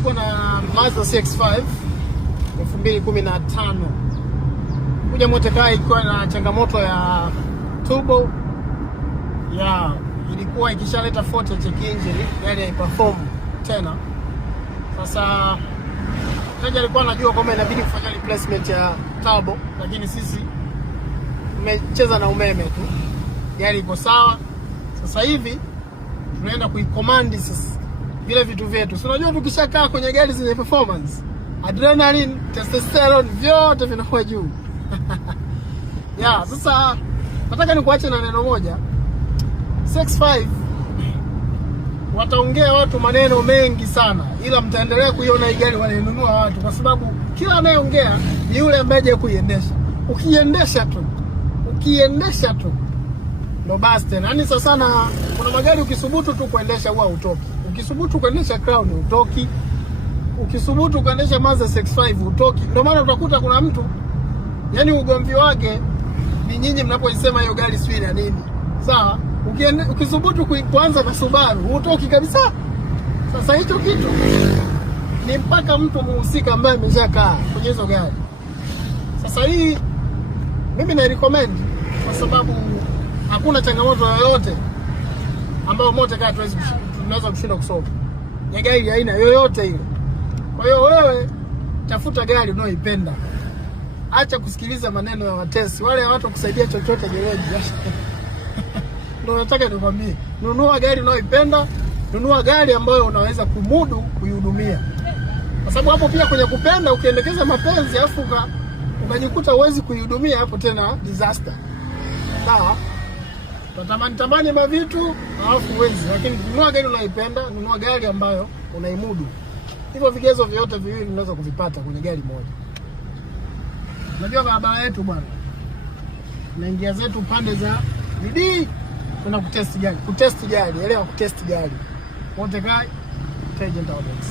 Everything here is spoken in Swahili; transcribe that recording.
Tuko na Mazda CX-5 2015. Kuja Motekai ilikuwa na changamoto ya turbo. Ilikuwa ikishaleta fault ya check engine, yani haiperform tena. Sasa mteja alikuwa anajua kwamba inabidi kufanya replacement ya turbo, lakini sisi tumecheza na umeme tu. Gari iko sawa. Sasa hivi tunaenda kuicommand sisi vile vitu vyetu. Si unajua tukishakaa kwenye gari zenye performance, adrenaline, testosterone vyote vinakuwa juu. Sasa nataka nikuache na neno moja. CX-5 wataongea watu maneno mengi sana, ila mtaendelea kuiona hii gari wanainunua watu, kwa sababu kila anayeongea ni yule ambaye haja kuiendesha. Ukiendesha tu ndo basi tena. Yaani sasa kuna magari ukisubutu tu kuendesha huwa utoki. Ukisubutu kuendesha Crown utoki. Ukisubutu kuendesha Mazda CX-5 utoki. Ndio maana utakuta kuna mtu, yani ugomvi wake ni nyinyi mnapoisema hiyo gari sio na nini. Sawa? Ukisubutu kuanza na Subaru utoki kabisa. Sasa hicho kitu ni mpaka mtu muhusika ambaye ameshakaa kwenye hizo gari. Sasa hii mimi na recommend kwa sababu hakuna changamoto yoyote ambayo Motekai tunaweza kushinda kusolve. Ya gari aina yoyote ile. Kwa hiyo wewe tafuta gari unayoipenda. Acha kusikiliza maneno ya watesi. Wale watu kusaidia chochote gereji. Ndio nataka nikwambie. Nunua gari unayoipenda, nunua gari ambayo unaweza kumudu kuihudumia. Kwa sababu hapo pia kwenye kupenda ukiendekeza mapenzi afu ukajikuta uwezi kuihudumia, hapo tena disaster. Sawa? Tamani mavitu alafu uwezi, lakini nunua gari unayoipenda, nunua gari ambayo unaimudu. Hivyo vigezo vyote viwili unaweza kuvipata kwenye gari moja. Unajua barabara yetu bwana, tunaingia zetu pande za bidii, tuna kutest gari, elewa kutest gari. Motekai Agent Autos.